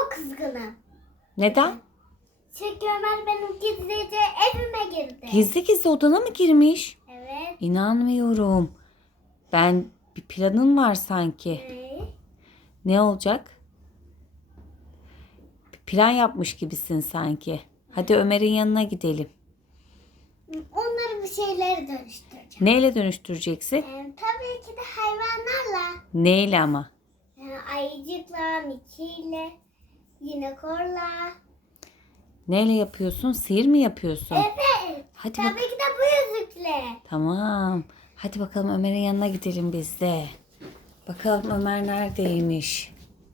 çok kızgınım. Neden? Çünkü Ömer benim gizlice evime girdi. Gizli gizli odana mı girmiş? Evet. İnanmıyorum. Bir planın var sanki. Ne olacak? Bir plan yapmış gibisin sanki. Hadi Ömer'in yanına gidelim. Onları bir şeylere dönüştüreceğim. Neyle dönüştüreceksin? Tabii ki de hayvanlarla. Neyle ama? Ayıcıkla, mikiyle, unicornla. Neyle yapıyorsun? Sihir mi yapıyorsun? Evet. Hadi Tabii bak. ki de bu yüzükle. Tamam. Hadi bakalım Ömer'in yanına gidelim biz de. Bakalım Ömer neredeymiş?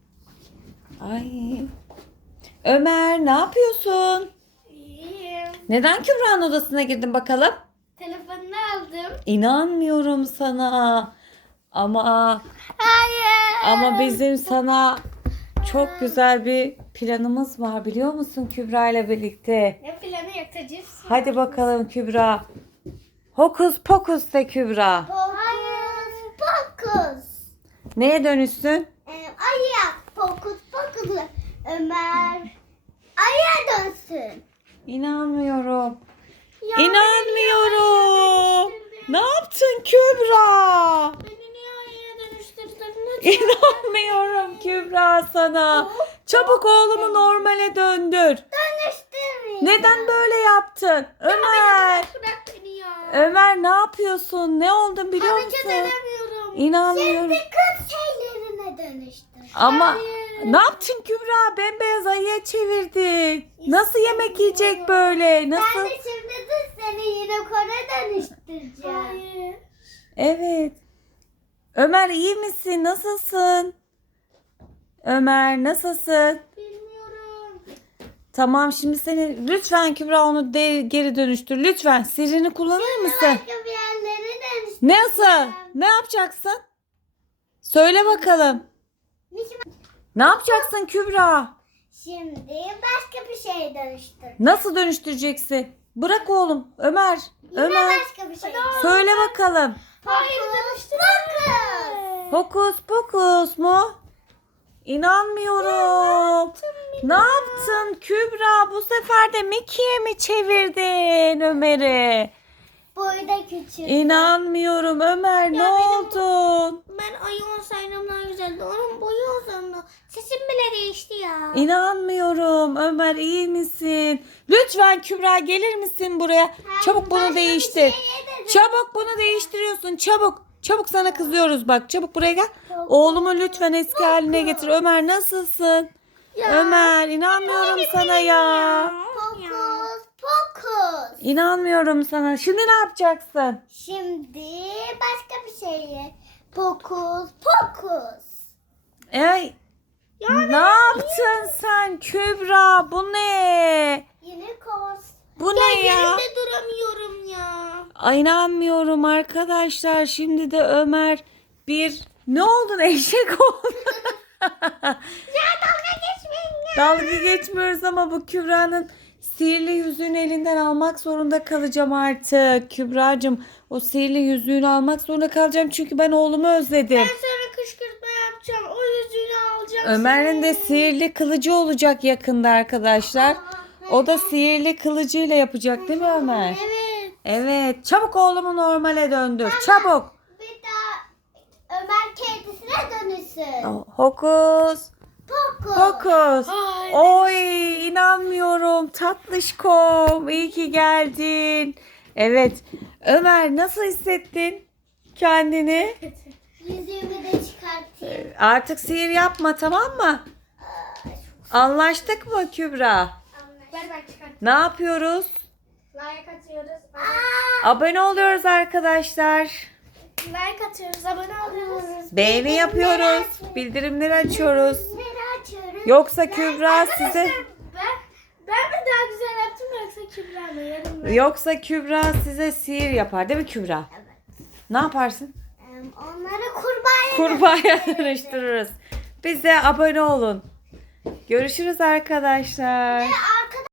Ay. Ömer ne yapıyorsun? İyiyim. Neden Kübra'nın odasına girdin bakalım? Telefonunu aldım. İnanmıyorum sana. Ama Hayır. bizim sana çok güzel bir planımız var biliyor musun Kübra ile birlikte? Ne planı yapacağız? Hadi bakalım Kübra. Hokus pokus de Kübra. Hayır. Pokus. Neye dönüşsün? Ayı pokus pokus. Ömer aya dönsün. İnanmıyorum. Ya, İnanmıyorum. Ne yaptın Kübra? Beni niye ayıya dönüştürdün? İnanmıyorum Kübra sana. Çabuk oğlumu normale döndür. Dönüştürmeyin. Neden böyle yaptın? Ömer. Bırak beni ya. Ömer ne yapıyorsun? Ne oldun biliyor Hareket musun? edemiyorum. İnanmıyorum. Şimdi kız şeylerine dönüştür. Ama Hayır. ne yaptın Kübra? Bembeyaz ayıya çevirdin. Nasıl yemek yiyecek böyle? Nasıl? Ben de şimdi de seni yine kore dönüştüreceğim. Hayır. Evet. Ömer iyi misin? Nasılsın? Ömer nasılsın? Bilmiyorum. Tamam şimdi seni lütfen Kübra onu geri dönüştür. Lütfen sirrini kullanır mısın? Başka bir yerlere dönüştür. Nasıl? Ne yapacaksın? Söyle bakalım. Ne yapacaksın Kübra? Şimdi başka bir şeye dönüştür. Nasıl dönüştüreceksin? Bırak oğlum. Ömer. Ömer. Başka bir şey. Söyle bakalım. Hayır dönüştür. Hokus pokus mu? İnanmıyorum. Ne yaptın Kübra? Bu sefer de Mickey'e mi çevirdin Ömer'i? Boyu da küçük. İnanmıyorum Ömer ne oldun? Ben ayı olsaydım daha güzeldi. Onun boyu uzundu. Sesim bile değişti ya. İnanmıyorum Ömer iyi misin? Lütfen Kübra gelir misin buraya? Çabuk bunu başka bir değiştir. şeye de Çabuk bunu değiştiriyorsun çabuk. Çabuk sana kızıyoruz bak çabuk buraya gel. Oğlumu lütfen eski haline getir. Ömer nasılsın? Ömer inanmıyorum sana ya. Pokus pokus. İnanmıyorum sana. Şimdi ne yapacaksın? Şimdi başka bir şeye. Pokus pokus. Ey, ne yaptın sen Kübra? Bu ne? Yine kors. Bu ne ya? Yerimde duramıyorum ya. Ay inanmıyorum arkadaşlar. Şimdi de Ömer ne oldun eşek oldun. Ya dalga geçmeyin ya. Dalga geçmiyoruz ama bu Kübra'nın sihirli yüzüğünü elinden almak zorunda kalacağım artık. Kübra'cığım o sihirli yüzüğünü almak zorunda kalacağım çünkü ben oğlumu özledim. Ben sana kışkırtma yapacağım. O yüzüğünü alacağım. Ömer'in de sihirli kılıcı olacak yakında arkadaşlar. O da sihirli kılıcıyla yapacak değil mi Ömer? Evet. Evet. Çabuk oğlumu normale döndür. Çabuk. Bir daha Ömer kedisine dönüşsün. Hokus. Pokus. Pokus. Ay. Oy inanmıyorum. Tatlışkom. İyi ki geldin. Evet. Ömer nasıl hissettin kendini? Yüzüğümü de çıkartayım. Artık sihir yapma tamam mı? Anlaştık mı Kübra? Ver ben çıkartayım. Ne yapıyoruz? Like atıyoruz. Abone oluyoruz arkadaşlar. Like atıyoruz. Abone oluyoruz. Beğeni yapıyoruz. Bildirimleri açıyoruz. Bildirimleri açıyoruz. Yoksa Kübra size Ben mi daha güzel yaptım yoksa Kübra mı? Yarın mı? yoksa Kübra size sihir yapar değil mi Kübra? Evet. Ne yaparsın? Onları kurbağaya Kurbağaya dönüştürürüz. Bize abone olun. Görüşürüz arkadaşlar.